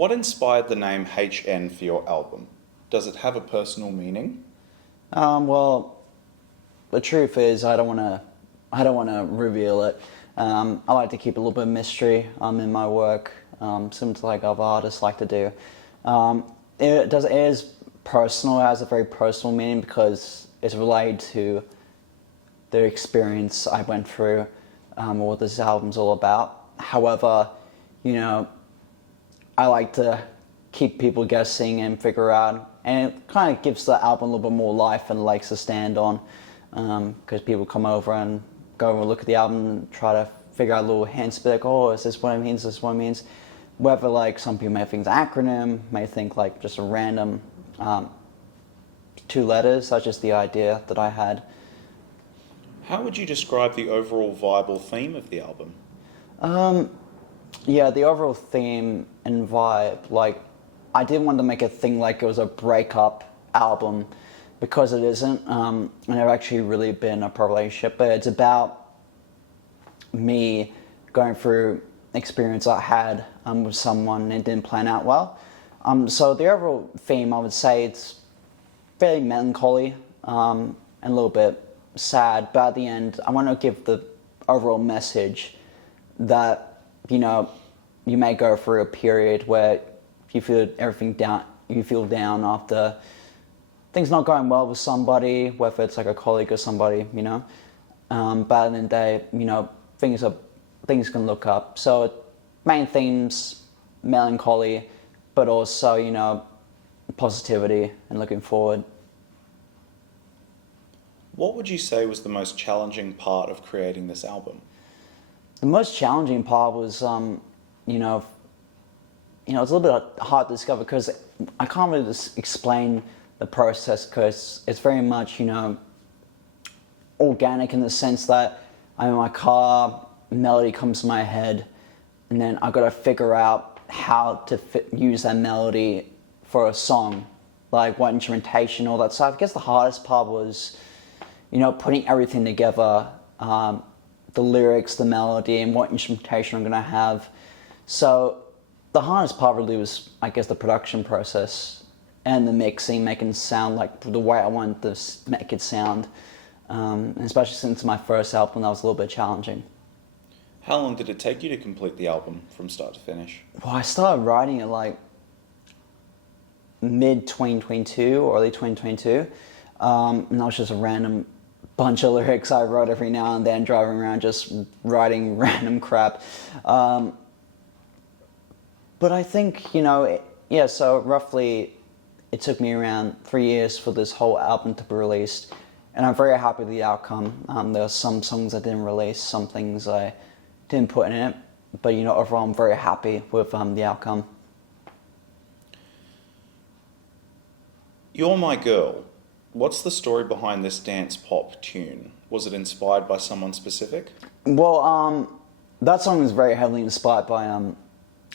What inspired the name HN for your album? Does it have a personal meaning? Well, the truth is, I don't want to reveal it. I like to keep a little bit of mystery in my work, similar to like other artists like to do. It is personal. It has a very personal meaning because it's related to the experience I went through, or what this album's all about. However, you know, I like to keep people guessing and figure out, and it kind of gives the album a little bit more life and legs to stand on, because people come over and go over and look at the album and try to figure out little hints, be like, oh, is this what it means, is this what it means? Whether like some people may think it's an acronym, may think like just a random two letters. That's just the idea that I had. How would you describe the overall vibe or theme of the album? Yeah, the overall theme and vibe, like, I didn't want to make it thing like it was a breakup album, because it isn't. I've actually really been in a proper relationship, but it's about me going through experience I had with someone and it didn't plan out well. So the overall theme, I would say it's fairly melancholy, and a little bit sad, but at the end, I want to give the overall message that, you know, you may go through a period where you feel everything down, you feel down after things not going well with somebody, whether it's like a colleague or somebody, you know. But at the end of the day, you know, things can look up. So main themes, melancholy, but also, you know, positivity and looking forward. What would you say was the most challenging part of creating this album? The most challenging part was, you know, it's a little bit hard to discover because I can't really just explain the process, because it's very much, you know, organic in the sense that I'm in my car, melody comes to my head, and then I've got to figure out how to use that melody for a song, like what instrumentation, all that stuff. I guess the hardest part was, you know, putting everything together, the lyrics, the melody, and what instrumentation I'm going to have. So the hardest part really was, I guess, the production process and the mixing, making it sound like the way I wanted to make it sound. And especially since my first album, that was a little bit challenging. How long did it take you to complete the album from start to finish? Well, I started writing it like mid-2022 or early 2022. And that was just a random bunch of lyrics I wrote every now and then, driving around just writing random crap. But I think, you know, so roughly it took me around 3 years for this whole album to be released. And I'm very happy with the outcome. There are some songs I didn't release, some things I didn't put in it. But, you know, overall I'm very happy with the outcome. You're My Girl. What's the story behind this dance pop tune? Was it inspired by someone specific? Well, that song is very heavily inspired by,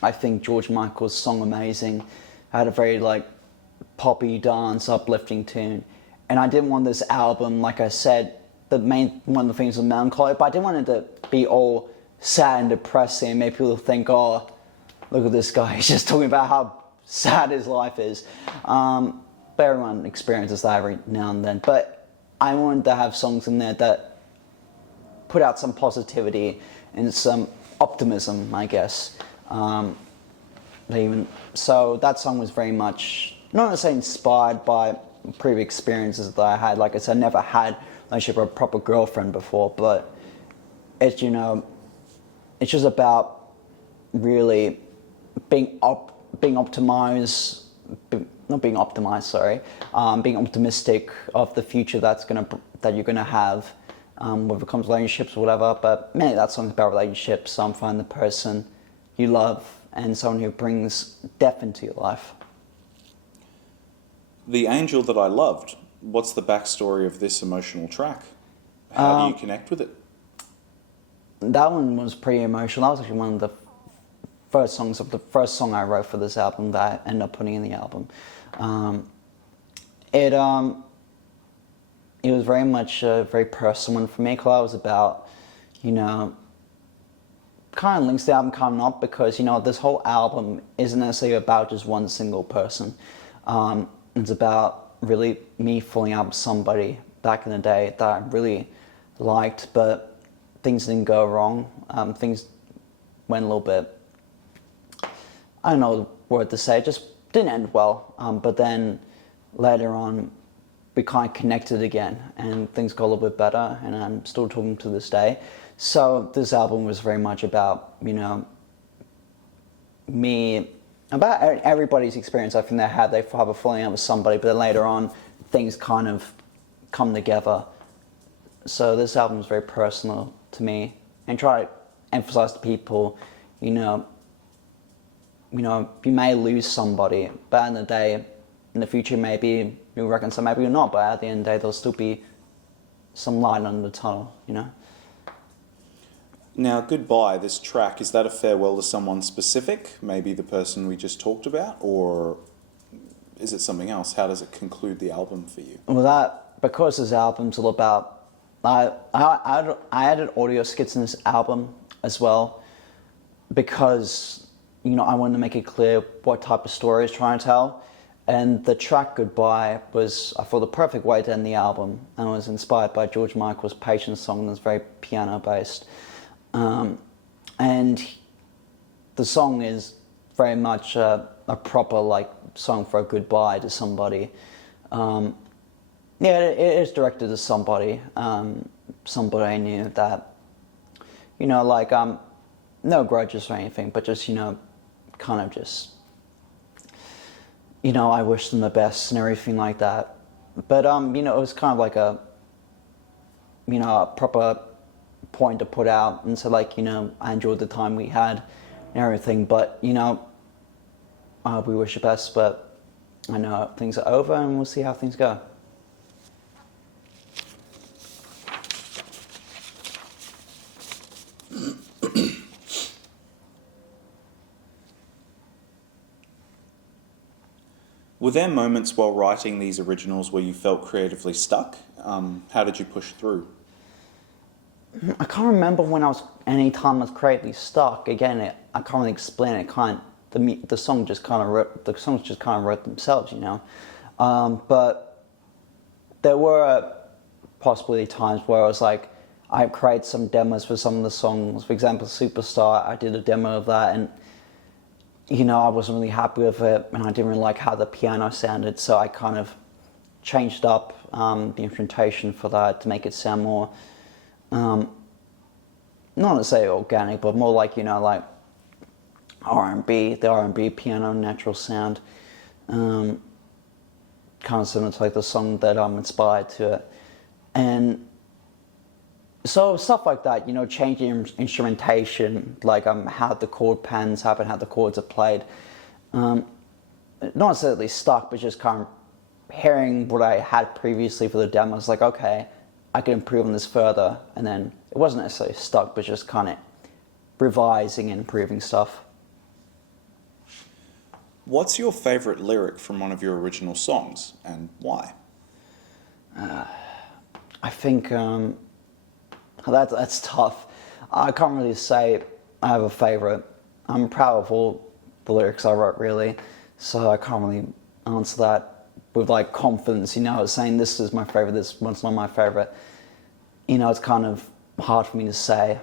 I think, George Michael's song Amazing. It had a very, like, poppy dance, uplifting tune. And I didn't want this album, like I said, one of the things was melancholy, but I didn't want it to be all sad and depressing and make people think, oh, look at this guy, he's just talking about how sad his life is. But everyone experiences that every now and then. But I wanted to have songs in there that put out some positivity and some optimism, I guess. So that song was very much, not necessarily inspired by previous experiences that I had. Like I said, I never had a relationship with a proper girlfriend before, but it's, you know, it's just about really being optimized, being optimistic of the future that you're gonna have, whether it comes to relationships or whatever. But mainly that song's about relationships. So I'm finding the person you love and someone who brings depth into your life. The Angel That I Loved. What's the backstory of this emotional track? How do you connect with it? That one was pretty emotional. That was actually one of the first song I wrote for this album that I ended up putting in the album. It was very much a very personal one for me, because it was about, you know, kind of links to the album, kind of not, because, you know, this whole album isn't necessarily about just one single person. It's about really me falling out with somebody back in the day that I really liked, but things didn't go wrong. Things went a little bit, I don't know the word to say, it just didn't end well. But then later on, we kind of connected again, and things got a little bit better, and I'm still talking to this day. So this album was very much about, you know, me, about everybody's experience. I think they have a falling out with somebody, but then later on, things kind of come together. So this album is very personal to me, and try to emphasize to people, you know, you may lose somebody, but in the day, in the future, maybe you'll reconcile, maybe you're not, but at the end of the day, there'll still be some light under the tunnel, you know? Now, Goodbye, this track, is that a farewell to someone specific? Maybe the person we just talked about? Or is it something else? How does it conclude the album for you? Well, because this album's all about... I added audio skits in this album as well, because, you know, I wanted to make it clear what type of story I was trying to tell. And the track Goodbye was, I thought, the perfect way to end the album. And it was inspired by George Michael's Patience song that's very piano-based. And the song is very much a proper, like, song for a goodbye to somebody. Yeah, it is directed to somebody. Somebody I knew that, you know, like, no grudges or anything, but just, you know, kind of just... you know, I wish them the best and everything like that. But, you know, it was kind of like a, you know, a proper point to put out and say, like, you know, I enjoyed the time we had and everything, but, you know, we wish the best, but I know things are over and we'll see how things go. Were there moments while writing these originals where you felt creatively stuck? How did you push through? I can't remember when any time I was creatively stuck. Again, I can't really explain it. The songs just kind of wrote themselves, you know. But there were possibly times where I was like, I created some demos for some of the songs. For example, Superstar, I did a demo of that, and, you know, I wasn't really happy with it, and I didn't really like how the piano sounded, so I kind of changed up the instrumentation for that to make it sound more, not to say organic, but more like, you know, like R&B, the R&B piano natural sound, kind of similar to like the song that I'm inspired to it. And so stuff like that, you know, changing instrumentation, like how the chord pans happen, how the chords are played. Not necessarily stuck, but just kind of hearing what I had previously for the demos, like, okay, I can improve on this further. And then it wasn't necessarily stuck, but just kind of revising and improving stuff. What's your favourite lyric from one of your original songs, and why? I think... That's tough. I can't really say I have a favourite. I'm proud of all the lyrics I wrote, really, so I can't really answer that with, like, confidence, you know, saying this is my favourite, this one's not my favourite. You know, it's kind of hard for me to say,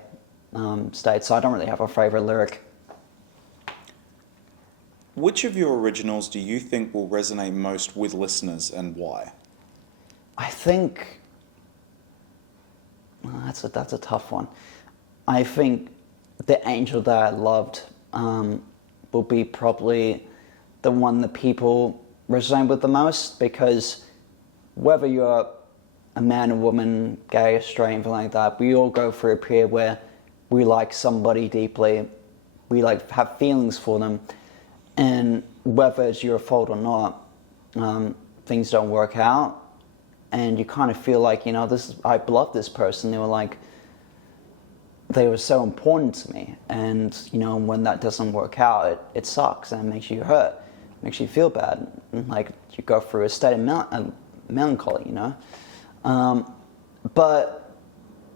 so I don't really have a favourite lyric. Which of your originals do you think will resonate most with listeners, and why? I think... That's a tough one. I think The Angel That I Loved will be probably the one that people resonate with the most, because whether you're a man or woman, gay or straight, anything like that, we all go through a period where we like somebody deeply, we like have feelings for them, and whether it's your fault or not, things don't work out. And you kind of feel like, you know, I love this person. They were so important to me. And, you know, when that doesn't work out, it sucks and it makes you hurt. It makes you feel bad. And, like, you go through a state of melancholy, you know. But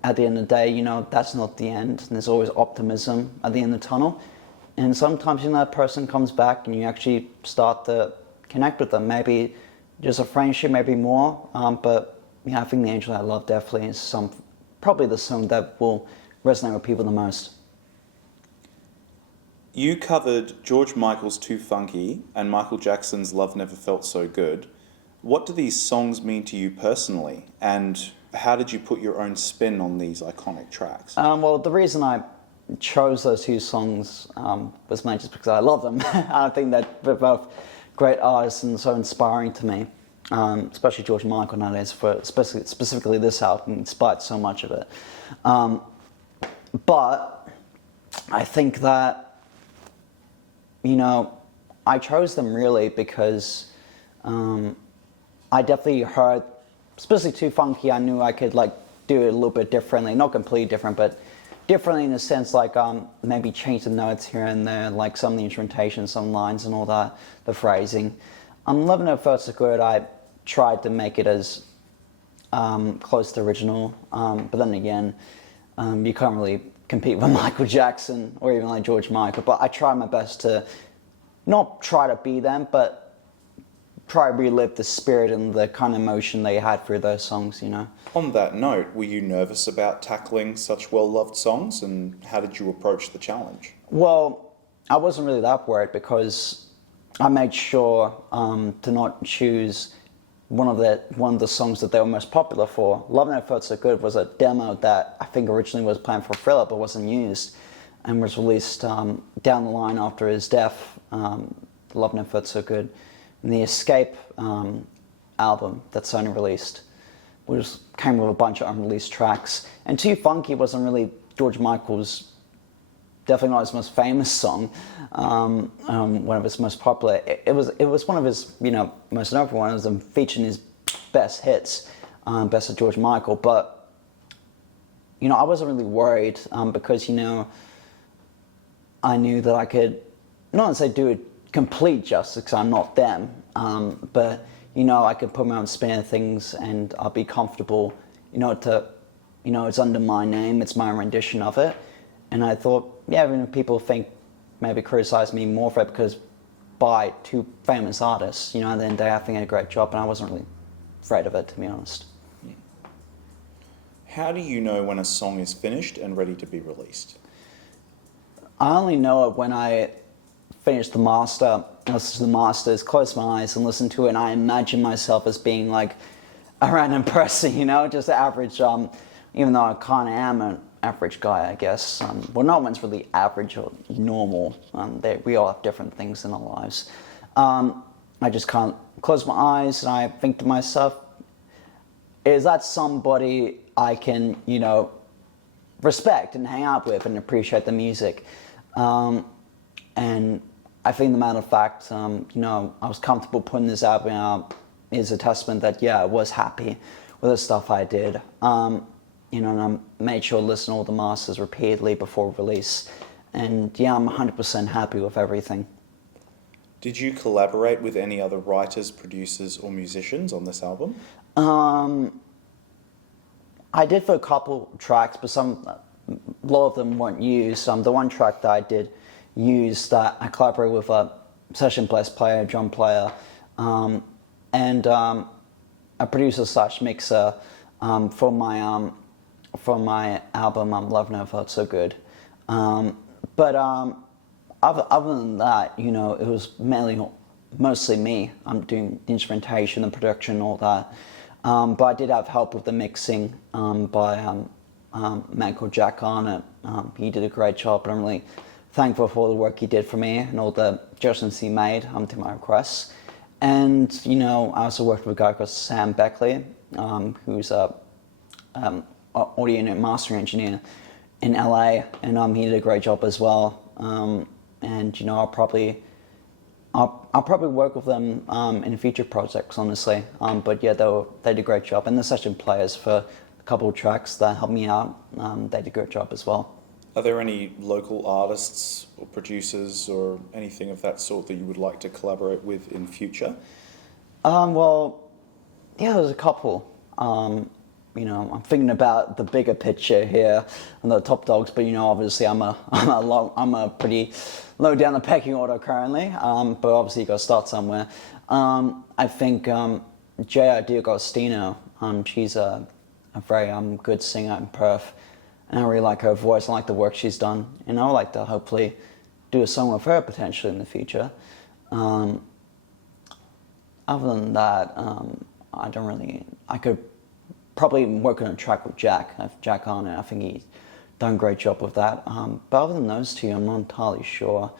at the end of the day, that's not the end. And there's always optimism at the end of the tunnel. And sometimes, that person comes back and you actually start to connect with them. Maybe just a friendship, maybe more. But I think The Angel I Love definitely is probably the song that will resonate with people the most. You covered George Michael's Too Funky and Michael Jackson's Love Never Felt So Good. What do these songs mean to you personally? And how did you put your own spin on these iconic tracks? Well, the reason I chose those two songs was mainly just because I love them. I think that they're both great artists and so inspiring to me, especially George Michael nowadays, for specifically this album, inspired so much of it. But I think that, I chose them really because I definitely heard, especially Too Funky, I knew I could do it a little bit differently, not completely different, but differently in the sense maybe change the notes here and there, like some of the instrumentation, some lines and all that, the phrasing. Love Never Felt So Good, I tried to make it as close to original, but then again, you can't really compete with Michael Jackson or even George Michael, but I tried my best to not try to be them, but try to relive the spirit and the kind of emotion they had through those songs, On that note, were you nervous about tackling such well-loved songs, and how did you approach the challenge? Well, I wasn't really that worried because I made sure to not choose one of the songs that they were most popular for. Love Never Felt So Good was a demo that I think originally was planned for Thriller but wasn't used and was released down the line after his death. Love Never Felt So Good. And the Escape album that Sony released, which came with a bunch of unreleased tracks. And Too Funky wasn't really George Michael's, definitely not his most famous song, one of his most popular. It was one of his most notable ones, and featuring his best hits, best of George Michael. But I wasn't really worried because I knew that I could not say do it complete justice because I'm not them, but I could put my own spin on things and I'll be comfortable. It's under my name, it's my rendition of it. And I thought, even if people maybe criticize me more for it because by two famous artists, at the end of the day, I think I did a great job, and I wasn't really afraid of it, to be honest. How do you know when a song is finished and ready to be released? I only know it when I finish the master, listen to the masters, close my eyes and listen to it, and I imagine myself as being a random person, just average, even though I kind of am an average guy, I guess. No one's really average or normal. We all have different things in our lives. I just can't close my eyes and I think to myself, is that somebody I can, respect and hang out with and appreciate the music? And I think the matter of fact, I was comfortable putting this album out is a testament that, I was happy with the stuff I did. And I made sure to listen to all the masters repeatedly before release. And I'm 100% happy with everything. Did you collaborate with any other writers, producers, or musicians on this album? I did for a couple tracks, but a lot of them weren't used. The one track that I did use, that I collaborated with a session bass player, drum player, and a producer/mixer for my album Love Never Felt So Good. But other than that, it was mostly me. I'm doing the instrumentation and production and all that. But I did have help with the mixing by a man called Jack Arnott. He did a great job, and I'm really thankful for all the work he did for me and all the adjustments he made to my requests. And, I also worked with a guy called Sam Beckley, who's a audio and mastering engineer in LA, and he did a great job as well. And I'll probably work with them in future projects, honestly. But they did a great job, and the session players for a couple of tracks that helped me out, they did a great job as well. Are there any local artists or producers or anything of that sort that you would like to collaborate with in future? There's a couple. I'm thinking about the bigger picture here and the top dogs, but obviously I'm a pretty low down the pecking order currently. But obviously you got to start somewhere. I think J.I. D'Agostino, she's a very good singer in Perth, and I really like her voice. I like the work she's done, and I would like to hopefully do a song with her potentially in the future. Other than that, I could probably work on a track with Jack. If Jack on it, I think he's done a great job with that. But other than those two, I'm not entirely sure.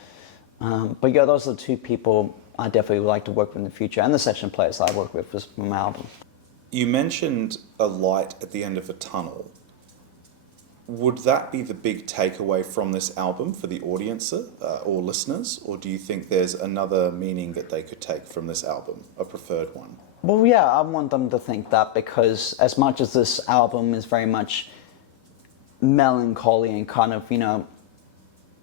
But yeah, those are the two people I definitely would like to work with in the future, and the session players I work with for my album. You mentioned a light at the end of a tunnel. Would that be the big takeaway from this album for the audience or listeners, or do you think there's another meaning that they could take from this album, a preferred one? Well, yeah, I want them to think that, because as much as this album is very much melancholy and kind of,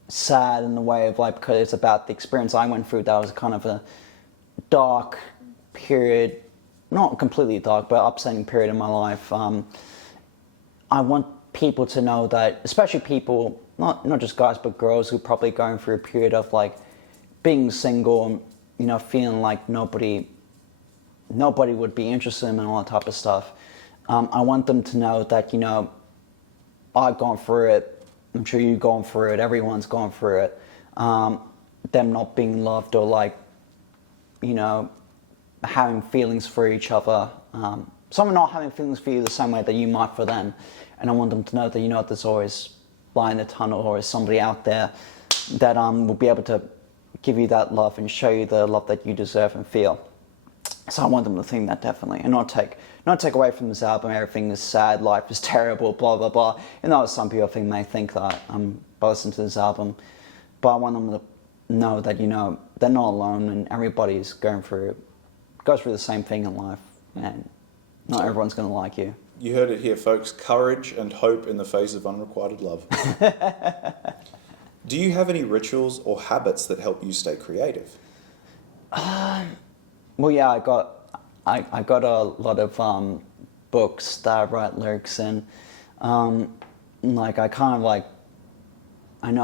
sad in the way of because it's about the experience I went through, that was kind of a dark period, not completely dark, but upsetting period in my life. I want people to know that, especially people, not just guys, but girls who are probably going through a period of being single and, feeling like nobody would be interested in them and all that type of stuff. I want them to know that, I've gone through it. I'm sure you've gone through it. Everyone's gone through it. Them not being loved or having feelings for each other. Someone not having feelings for you the same way that you might for them. And I want them to know that, there's always light in the tunnel, or is somebody out there that will be able to give you that love and show you the love that you deserve and feel. So I want them to think that, definitely, and not take away from this album everything is sad, life is terrible, blah blah blah. Some people may think that by listening to this album, but I want them to know that they're not alone, and everybody's goes through the same thing in life, and not everyone's going to like you. You heard it here, folks. Courage and hope in the face of unrequited love. Do you have any rituals or habits that help you stay creative? Well, yeah, I got a lot of books that I write lyrics in. I know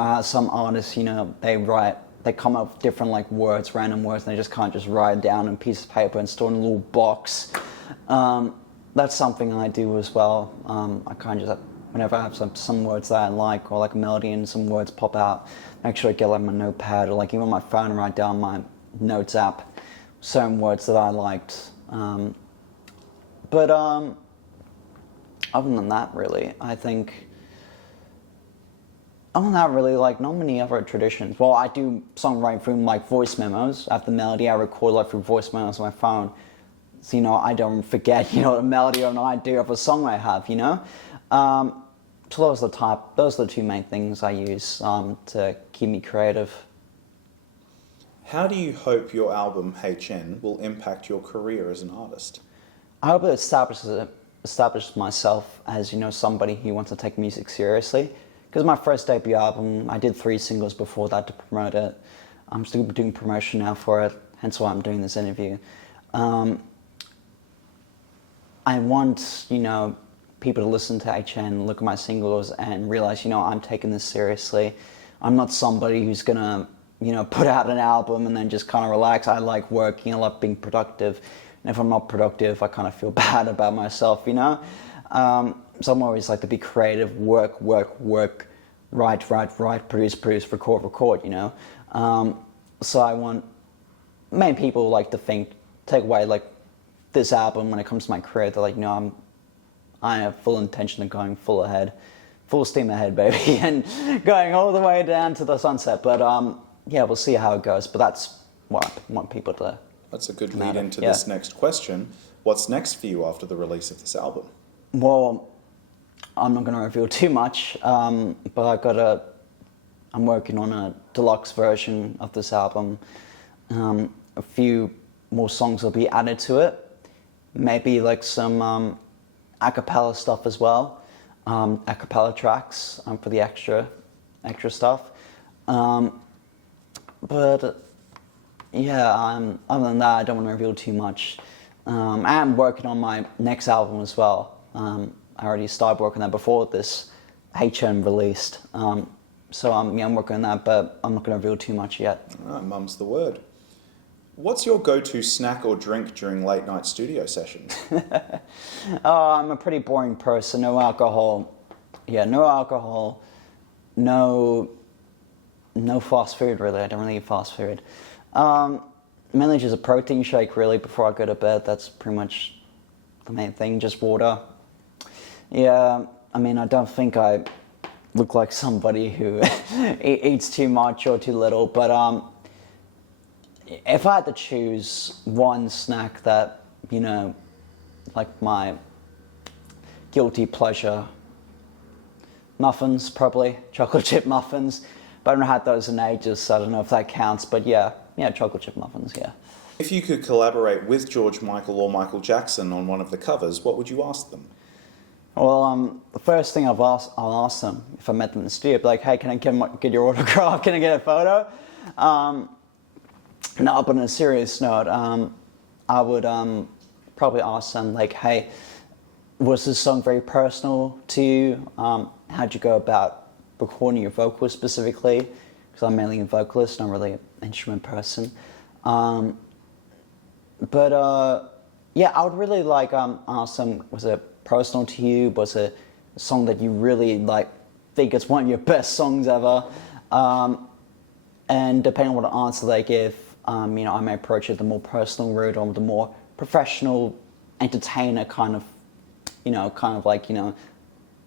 how some artists, they come up with different words, random words, and they just can't just write it down on a piece of paper and store it in a little box. That's something I do as well. I kind of just, whenever I have some words that I like, or a melody and some words pop out, make sure I get my notepad or even on my phone and write down my notes app certain words that I liked. But other than that, really, I think, other than that, really, not many other traditions. Well, I do songwriting through voice memos. I have the melody, I record through voice memos on my phone. So, I don't forget, the melody or an idea of a song I have, So those are the two main things I use to keep me creative. How do you hope your album, HN, will impact your career as an artist? I hope it establishes myself as, somebody who wants to take music seriously. Because my first debut album, I did 3 singles before that to promote it. I'm still doing promotion now for it, hence why I'm doing this interview. I want, people to listen to HN, look at my singles and realize, I'm taking this seriously. I'm not somebody who's gonna, put out an album and then just kind of relax. I like working, I like being productive. And if I'm not productive, I kind of feel bad about myself, So I'm always to be creative, work, write, produce, record, So I want many people to take away this album when it comes to my career. They're I have full intention of going full steam ahead, baby, and going all the way down to the sunset. But yeah, we'll see how it goes. But that's what I want people to. That's a good lead into this next question. What's next for you after the release of this album? Well, I'm not going to reveal too much, but I'm working on a deluxe version of this album. A few more songs will be added to it. Maybe some a cappella stuff as well. A cappella tracks for the extra stuff. But yeah, other than that, I don't want to reveal too much. I'm working on my next album as well. I already started working on that before this HN released. So I'm working on that, but I'm not going to reveal too much yet. All right, mum's the word. What's your go-to snack or drink during late night studio sessions? I'm a pretty boring person. No alcohol. Yeah, no alcohol. No fast food, really. I don't really eat fast food. Mainly just a protein shake, really, before I go to bed. That's pretty much the main thing, just water. Yeah, I mean, I don't think I look like somebody who eats too much or too little, but if I had to choose one snack that, you know, like my guilty pleasure, muffins, probably, chocolate chip muffins. But I haven't had those in ages, so I don't know if that counts, but yeah, chocolate chip muffins, yeah. If you could collaborate with George Michael or Michael Jackson on one of the covers, what would you ask them? Well, the first thing I'll ask them if I met them in the studio, be like, hey, can I get your autograph? Can I get a photo? No, but on a serious note, I would probably ask them, like, hey, was this song very personal to you? How'd you go about recording your vocals specifically? Because I'm mainly a vocalist, not really an instrument person. Yeah, I would really like ask them, was it personal to you? Was it a song that you really like think it's one of your best songs ever? And depending on what answer they give, I may approach it the more personal route or the more professional entertainer kind of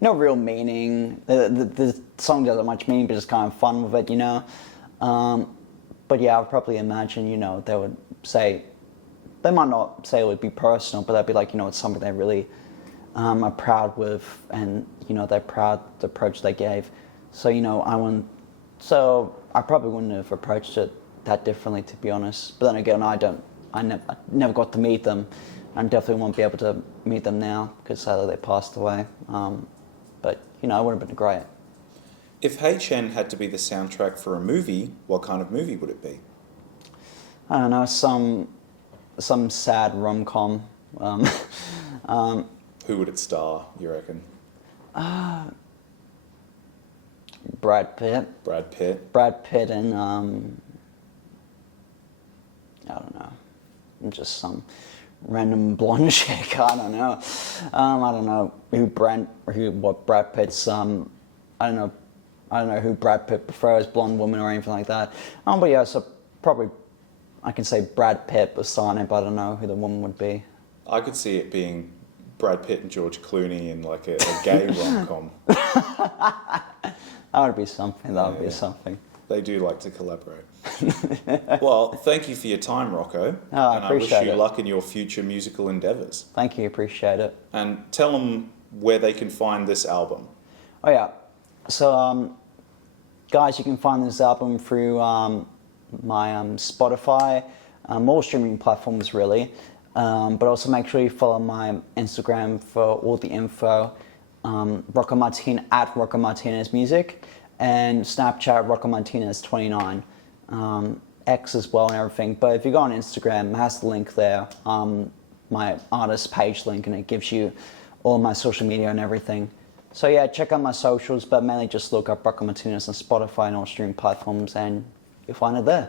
no real meaning. The song doesn't have much meaning, but just kind of fun with it, But yeah, I would probably imagine, they would say, they might not say it would be personal, but they'd be like, it's something they really are proud with, and, they're proud of the approach they gave. So, I probably wouldn't have approached it that differently, to be honest. But then again, I never got to meet them. I definitely won't be able to meet them now because sadly they passed away. But, it would have been great. If HN had to be the soundtrack for a movie, what kind of movie would it be? I don't know, some sad rom-com. Who would it star, you reckon? Brad Pitt. Brad Pitt. Brad Pitt and, I don't know, just some random blonde chick. I don't know. I don't know what Brad Pitt's. I don't know who Brad Pitt prefers, blonde woman or anything like that. But yeah, so probably I can say Brad Pitt was starring it, but I don't know who the woman would be. I could see it being Brad Pitt and George Clooney in like a gay rom-com. That would be something. That would be something. They do like to collaborate. Well, thank you for your time, Rocco. I appreciate it. I wish you luck in your future musical endeavours. Thank you, appreciate it. And tell them where they can find this album. Oh yeah, so guys, you can find this album through my Spotify, all streaming platforms really. But also make sure you follow my Instagram for all the info. Rocco Martinez at Rocco Martinez Music, and Snapchat Rocco Martinez 29, X as well and everything. But if you go on Instagram, it has the link there, my artist page link, and it gives you all my social media and everything. So yeah, check out my socials, but mainly just look up Rocco Martinez on Spotify and all streaming platforms, and you'll find it there.